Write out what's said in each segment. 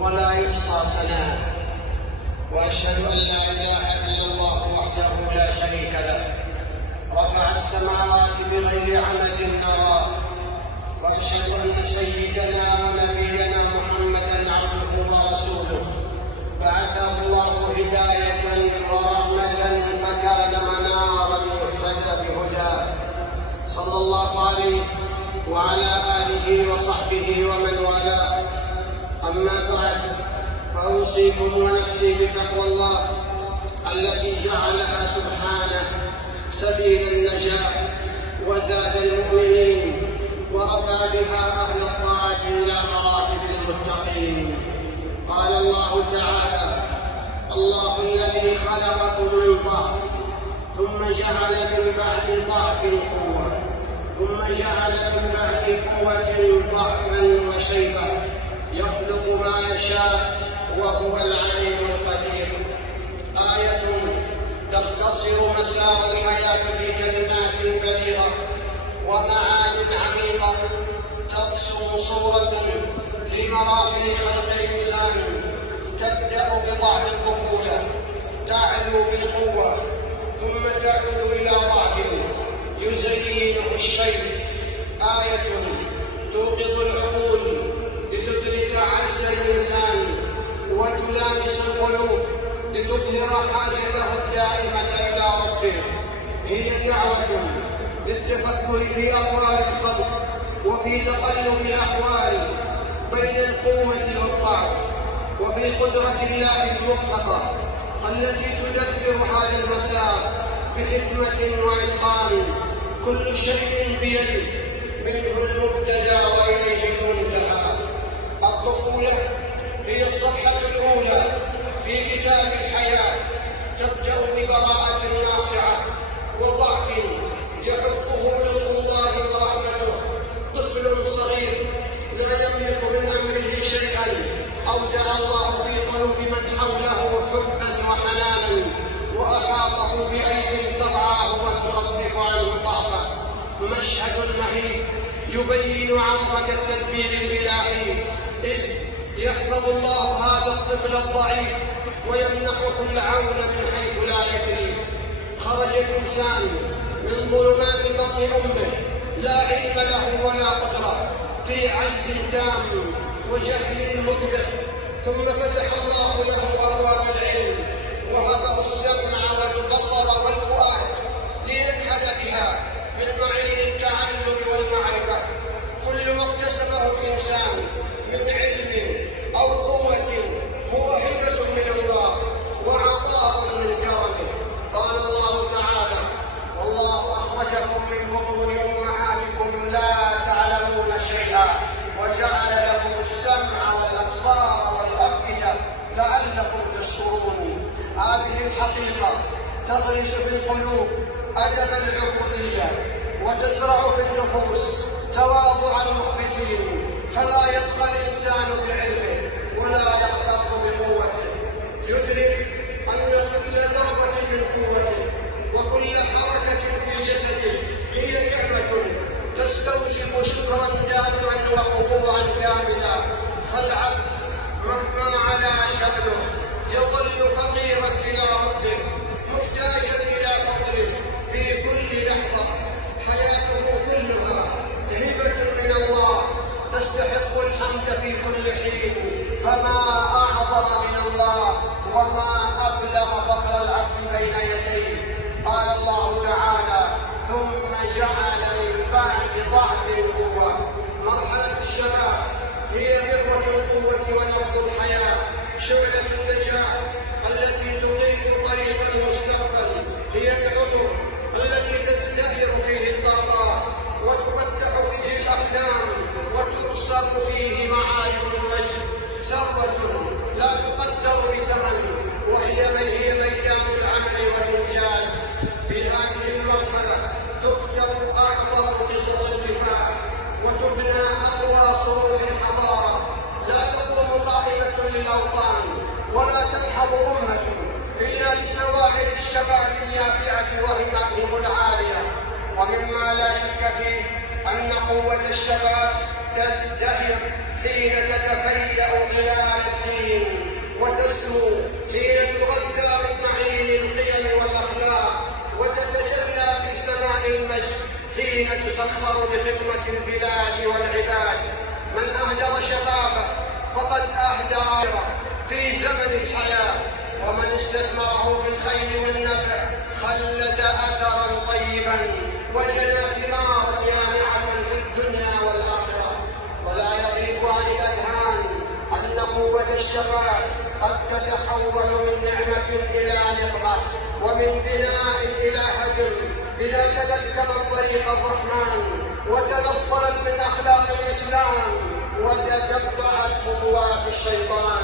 ولا يحصى ثناء، وأشهد أن لا إله إلا الله وحده لا شريك له، رفع السماوات بغير عمد نراه، وأشهد أن سيدنا ونبينا محمدًا عبده ورسوله، بعثه الله هداية ورحمة فكان منارًا يهتدى بهداه، صلى الله عليه وعلى آله وصحبه ومن والاه. أما بعد، فأوصيكم ونفسي بتقوى الله التي جعلها سبحانه سبيل النجاة وزاد المؤمنين، ورفع بها أهل الطاعة إلى مراتب المتقين. قال الله تعالى: الله الذي خلقكم من ضعف ثم جعل من بعد ضعف قوة، ثم جعل من بعد قوة ضعفا وشيبة، يخلق ما يشاء وهو العليم القدير. آية تختصر مسار الحياة في كلمات بليغة ومعان عميقة، ترسم صورة لمراحل خلق الإنسان، تبدأ بضعف الطفولة، تعلو بالقوة، ثم تعود إلى ضعف يزينه الشيء. آية توقظ العقول لتدرك عجز الإنسان وتلامس القلوب لتظهر حاجته الدائمة إلى ربه. هي دعوة للتفكر في أقوال الخلق وفي تقلب الأحوال بين القوة والضعف، وفي قدرة الله المطلقة التي تدبر هذا المسار بحكمة وإتقان. كل شيء بيده، منه المبتدأ وإليه المنتهى. الطفولة هي الصفحة الأولى في كتاب الحياة، تبدأ ببراءة ناصعة وضعف يحفه لطف الله ورحمته. طفل صغير لا يملك من أمره شيئا، أودع الله في قلوب من حوله حبا وحنانا، وأحاطه بأيد ترعاه وتخفف عنه ضعفه. مشهد مهيب يبين عظمة التدبير الإلهي، إذ يحفظ الله هذا الطفل الضعيف ويمنحه العون من حيث لا يدري. خرج الإنسان من ظلمات بطن أمه، لا علم له ولا قدرة، في عجز تام وجهل مطبق، ثم فتح الله له أبواب العلم وهبه السمع والبصر والفؤاد لينهل بها من معين التعلم والمعرفة. كل ما اكتسبه الإنسان من علم أو قوة هو هبة من الله وعطاء من كرمه. قال الله تعالى: والله أخرجكم من بطون أمهاتكم لا تعلمون شيئا وجعل لكم السمع والأبصار والأفئدة لعلكم تشكرون. هذه الحقيقة تغرس في القلوب أدب العبودية، وتزرع في النفوس تواضع المخبتين، فلا يبقى الإنسان بعلمه ولا يغتر بقوته. يدرك أن كل ذرة من قوته وكل حركة في جسده هي نعمة تستوجب شكرا جامعا وخضوعا كاملا. فالعبد مهما علا شأنه يظل فقيرا إلى ربه، محتاجا إلى فضله في كل لحظة. حياته كلها هبة من الله تستحق الحمد في كل حين، فما أعظم من الله وما أبلغ فقر العبد بين يديه. قال الله تعالى: ثم جعل من بعد ضعف قوة. مرحلة الشباب هي ذروة القوة ونبض الحياة، شعلة النجاح التي تضيء طريق المستقبل. هي العمر الذي تزدهر فيه الطاقات وتفتح فيه الأحلام وتبصر فيه معالم المجد. ثروة لا تقدر بثمن، وهي ميدان العمل والإنجاز. في هذه المرحلة تكتب أعظم قصص الكفاح وتبنى أقوى صروح الحضارة. لا تقوم قائمة للأوطان ولا تنهض أمة إلا لسواعد الشباب اليافعة وهمامهم العالية. ومما لا شك فيه أن قوة الشباب تزدهر حين تتفيأ ظلال الدين، وتسمو حين تغذى من معين القيم والأخلاق، وتتجلى في سماء المجد حين تسخر بخدمة البلاد والعباد. من أهدر شبابه فقد أهدر في زمن الحياة، ومن استثمره في الخير والنفع خلد أثرا طيبا وجنى ثمارا يانعة في الدنيا والآخرة. ولا يغيب عن الأذهان أن قوة الشباب قد تتحول من نعمة إلى نقمة، ومن بناء إلى هدم، إذا تذكرت طريق الرحمن وتنصلت من أخلاق الإسلام وتتبعت خطوات الشيطان.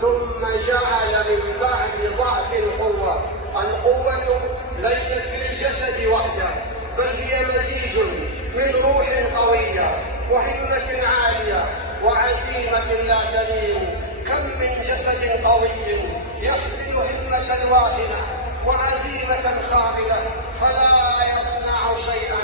ثم جعل من بعد ضعف القوة. القوة ليست في الجسد وحده، بل هي مزيج من روح قوية وهمة عالية وعزيمة لا تلين. كم من جسد قوي يحمل همة واهنة وعزيمة خاملة، فلا يصنع شيئا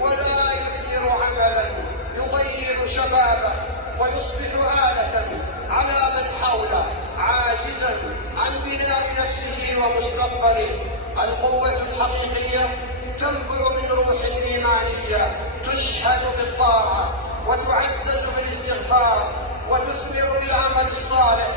ولا يثمر عملا، يضيع شبابه ويصبح عالة على من حوله، عاجزا عن بناء نفسه ومستقبله. القوة الحقيقية تنبع من روح إيمانية تشهد بالطاعة وتعزز بالاستغفار وتثمر بالعمل الصالح.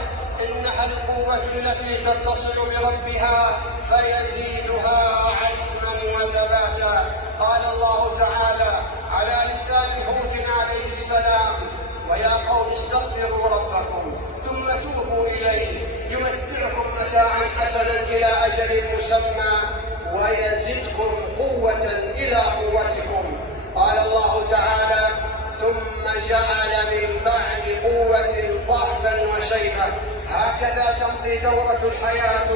إنها القوة التي تتصل بربها فيزيدها عزما وثباتا. قال الله تعالى على لسان هود عليه السلام: ويا قوم استغفروا ربكم ثم توبوا إليه يمتعكم متاعا حسنا إلى أجل مسمى ويزدكم قوة إلى قوتكم. قال الله تعالى: ثم جعل من بعد قوة ضعفا وشيبة. هكذا تمضي دورة الحياة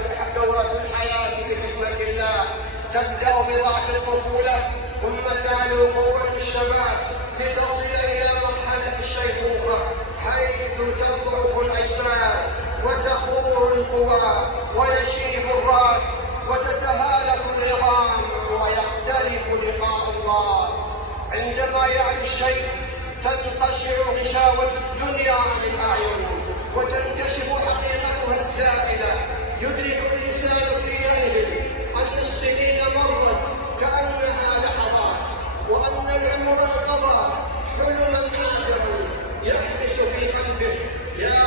بحكمة الله، تبدأ بضعف الطفولة ثم تعلو قوة الشباب لتصل إلى مرحلة الشيخوخة، حيث تضعف الأجساد وتخور القوى ويشيب الرأس وتتهالك العظام ويقترب لقاء الله. عندما يعلو الشيء تنقشع غشاوة الدنيا عن الأعين وتنكشف حقيقتها الزائلة. يدرك الإنسان حينئذ أن السنين مرت كأنها لحظات، وأن العمر انقضى حلما عابر. يحبس في قلبه: يا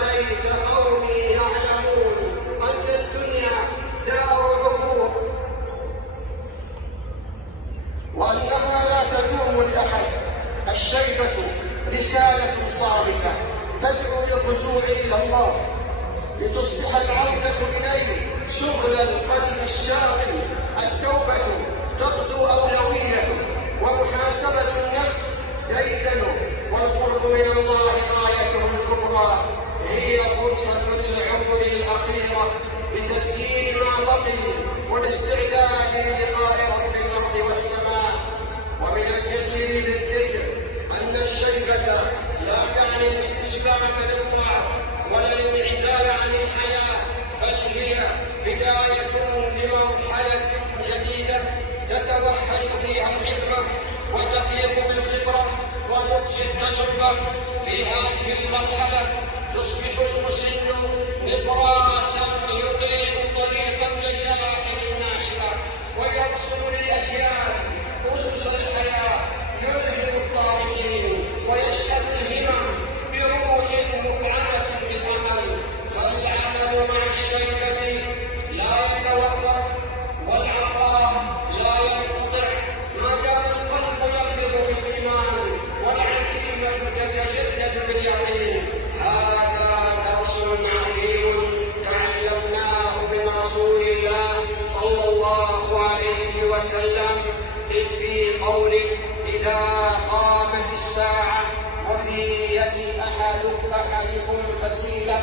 ليت قومي يعلمون أن الدنيا دار عبور، وأنها لا تدوم لأحد. الشيبة رسالة صامتة تدعو للرجوع إلى الله، لتصبح العودة إليه شغل القلب الشاغل. التوبة تغدو أولوية، ومحاسبة النفس ديدن، والقرب من الله غايته الكبرى. هي فرصة العمر الأخيرة لتسيير ما بقي والاستعداد للقاء رب الأرض والسماء. ومن الجدير بالذكر أن الشيبة لا تعني الاستسلام للضعف ولا الانعزال عن الحياة، بل هي بداية لمرحلة جديدة تتوحش فيها الحكمة وتفيق بالخبرة ونضج التجربة. في هذه المرحلة يصبح المسن نبراسا يطيل طريق النجاح للناشئة ويرسم للأجيال أسس الحياة، يلهم الطامحين ويشهد الهمم بروح مفعمة بالأمل. فالعمل مع الشيبة لا يتوقف والعطاء لا ينقطع ما دام القلب ينبض بالإيمان والعزيمة تتجدد باليقين. هذا درس عظيم تعلمناه من رسول الله صلى الله عليه وسلم، إذ في قوله: إذا قامت الساعة وفي يد أحدكم فسيلة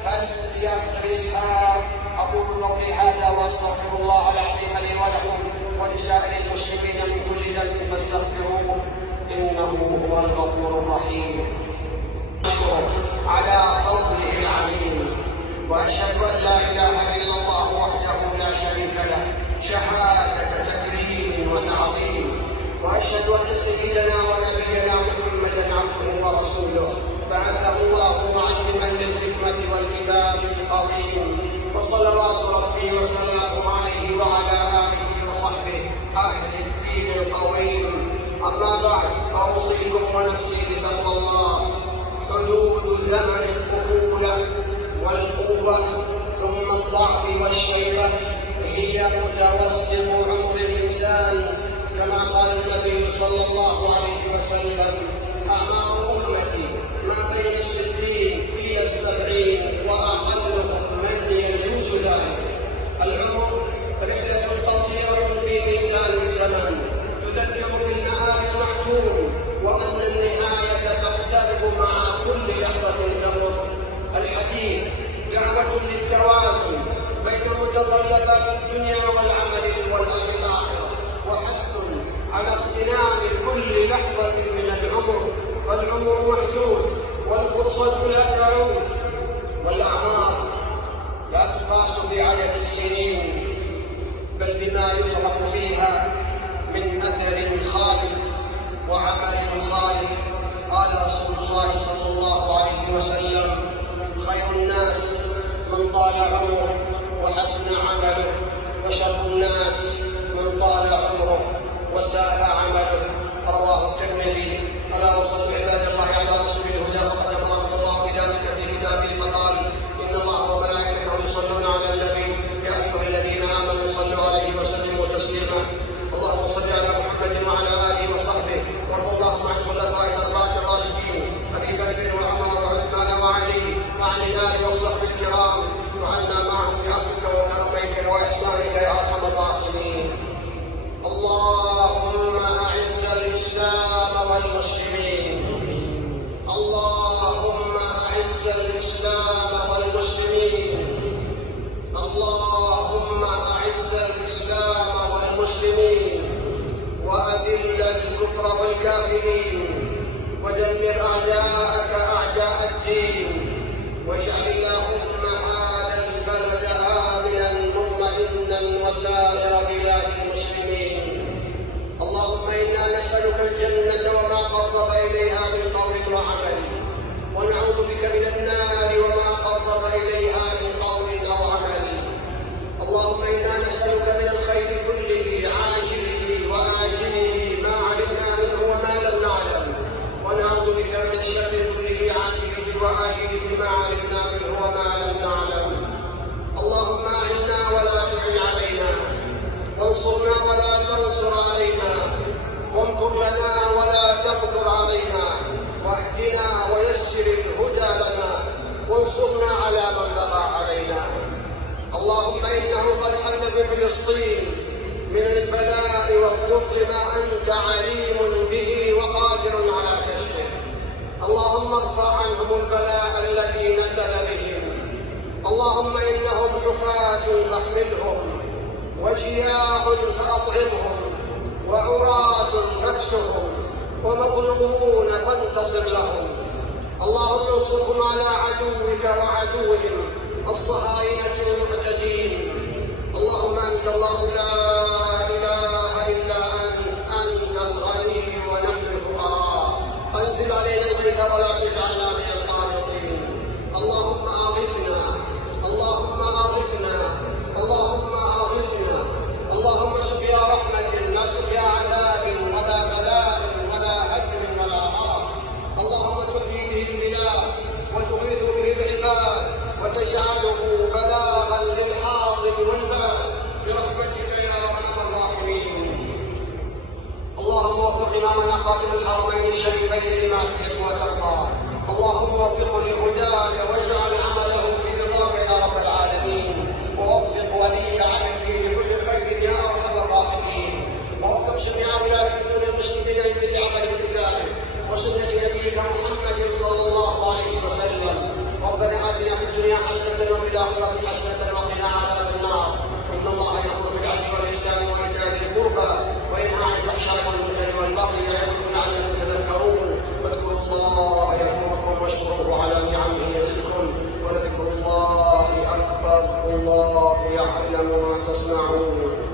فليغرسها. أقول قولي هذا وأستغفر الله العظيم لي ولكم ولسائر المسلمين من كل ذنب فاستغفروه إنه هو الغفور الرحيم. أشكر على فضله العظيم، وأشهد أن لا إله إلا الله وحده لا شريك له شهادة تكريم وتعظيم، وأشهد أن سيدنا ونبينا محمدا أما بعد، فأوصيكم ونفسي بتقوى الله. حدود زمن الطفولة والقوة ثم الضعف والشيبة هي متوسط عمر الإنسان، كما قال النبي صلى الله عليه وسلم: أعمار أمتي ما بين 60 إلى 70 وأقلهم من يجوز ذلك. العمر رحلة قصيرة في ميزان الزمن تذكر بالمآل المحتوم، وأن النهاية تقترب مع كل لحظة تمر. الحديث دعوة للتوازن بين متطلبات الدنيا والعمل والآخرة، وحث على اغتنام كل لحظة من العمر، فالعمر محدود والفرصة لا تعود، والأعمار لا تقاس بعدد السنين بل بما يترك فيها من أثر خالد وعمل صالح. قال رسول الله صلى الله عليه وسلم: خير الناس من طال عمره وحسن عمله، وشر الناس من طال عمره وساء عمله. رواه الترمذي. ألا وصلوا عباد الله على رسول الهدى، فقد أمركم الله بذلك في كتابه فقال: إن الله وملائكته يصلون على النبي يا أيها الذين آمنوا صلوا عليه وسلموا تسليما. اللهم صل على محمد وعلى آله وصحبه، وارض اللهم عن الخلفاء الأربعة الراشدين أبي بكر وعمر وعثمان وعلي وعن الآل والصحب الكرام، وعنا معهم بعفوك وكرمك وإحسانك يا أرحم الراحمين. اللهم أعز الإسلام والمسلمين. اللهم أعز الإسلام والمسلمين. اللهم أعز الإسلام والمسلمين، وأذل الكفر والكافرين، ودمر أعداءك أعداء الدين، واجعل اللهم هذا البلد آمنا مطمئنا وسائر بلاد المسلمين. اللهم إنا نسألك الجنة وما قرب إليها من قول وعمل، ونعوذ بك من النار وما قرب إليها من قول أو عمل. اللهم إنا نسألك من الخير كله عاجله وآجله ما علمنا منه وما لم نعلم، ونعوذ بك من الشر كله عاجله وآجله ما علمنا منه وما لم نعلم. اللهم أعنا ولا تعن علينا، وانصرنا ولا تنصر علينا، وامكر لنا ولا تمكر علينا، واهدنا ويسر الهدى لنا، وانصرنا على من بغى علينا. اللهم إنه قد حل بفلسطين من البلاء والضر ما أنت عليم به وقادر على كشفه. اللهم ارفع عنهم البلاء الذي نزل بهم. اللهم إنهم حفاة فاحملهم، وجياع فأطعمهم، وعراة فاكسهم، ومظلومون فانتصر لهم. اللهم انصرهم على عدوك وعدوهم الصهاينة المعتدين. اللهم أنت الله لا إله إلا أنت الغني ونحن الفقراء. أنزل علينا الغيث ولا تجعلنا من القانطين. اللهم أغثنا، اللهم أغثنا، اللهم أغثنا. اللهم سقيا رحمة لا سقيا عذاب ولا بلاء ولا هدم ولا هرم. اللهم تحيي به البلاد وتغيث به العباد، وتجعله بلاغا للحاضر والباد برحمتك يا ارحم الراحمين. اللهم وفق امامنا خاتم الحرمين الشريفين لما تحب وترضى. اللهم وفقه لهداك واجعل عمله في رضاك يا رب العالمين، ووفق ولي عهده لكل خير يا ارحم الراحمين. ووفق جميع ولاة امور المسلمين للعمل بكتابك وسنة نبيك محمد صلى الله عليه وسلم. ربنا آتنا في الدنيا حسنة وفي الآخرة حسنة وقنا عذاب النار. إن الله يأمر بالعدل والإحسان وإيتاء ذي القربى وينهى عن الفحشاء والمنكر والبغي يعظكم لعلكم تذكرون. فاذكروا الله يذكركم واشكروه على نعمه يزدكم، ولذكر الله أكبر. الله يعلم ما تصنعون.